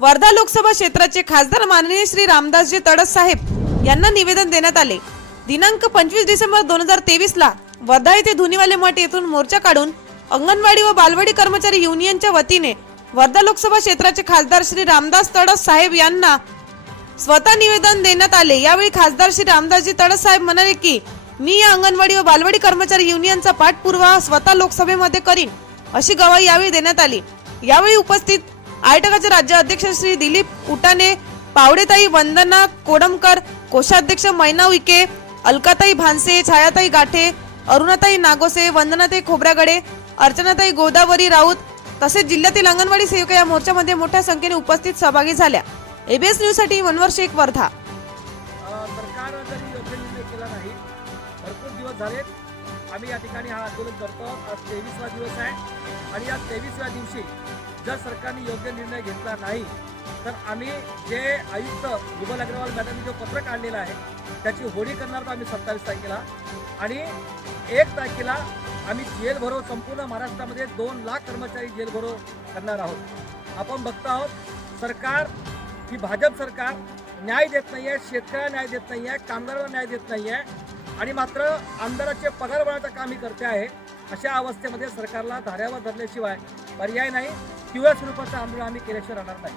वर्धा लोकसभा क्षेत्राचे खासदार माननीय श्री रामदासजी तडस साहेब यांना निवेदन देण्यात आले. दिनांक पंचवीस डिसेंबर दोन हजार तेवीस ला वर्धा येथे धुनीवाले मठ येथून मोर्चा काढून अंगणवाडी व बालवाडी कर्मचारी युनियनच्या वतीने वर्धा लोकसभा क्षेत्राचे खासदार श्री रामदास तडस साहेब यांना स्वतः निवेदन देण्यात आले. यावेळी खासदार श्री रामदासजी तडस साहेब म्हणाले की मी या अंगणवाडी व बालवाडी कर्मचारी युनियनचा पाठपुरावा स्वतः लोकसभेमध्ये करीन अशी गवाही यावेळी देण्यात आली. यावेळी उपस्थित आयटकाचे राज्य अध्यक्ष श्री दिलीप उटाने पावडेताई वंदना कोडमकर कोषाध्यक्ष मैना उईके अलकाताई भानसे छायाताई गाठे अरुणाताई नागोसे वंदनाताई खोब्रागडे अर्चनाताई गोदावरी राऊत तसेच जिल्ह्यातील अंगणवाडी सेविका या मोर्चामध्ये मोठ्या संख्येने उपस्थित सहभागी झाल्या. एबीएस न्यूजसाठी मनवर शेख वर्धा. सरकार केला नाही भरपूर दिवस झालेत. आम्ही या ठिकाणी हा आंदोलन करतो. आज तेवीसवा दिवस आहे. आणि या तेवीसव्या दिवशी जर सरकारने योग्य निर्णय घेतला नाही तर आम्ही जे आयुक्त जुगल अग्रवाल मॅडमने जो पत्र काढलेलं आहे त्याची होळी करणार आम्ही सत्तावीस तारखेला. आणि एक तारखेला आम्ही जेल भरो संपूर्ण महाराष्ट्रामध्ये दोन लाख कर्मचारी जेल भरो करणार आहोत. आपण बघतो आहोत सरकार ही भाजप सरकार न्याय देत नाही आहे शेतकऱ्याला न्याय देत नाही आहे कामगाराला न्याय देत नाही आहे आणि मात्र आमदाराचे पगार वाढायचं काम ही करते आहे. अशा अवस्थेमध्ये सरकारला धाऱ्यावर धरल्याशिवाय पर्याय नाही. किंवा स्वरूपाचं आंदोलन आम्ही केल्याशिवाय राहणार नाही.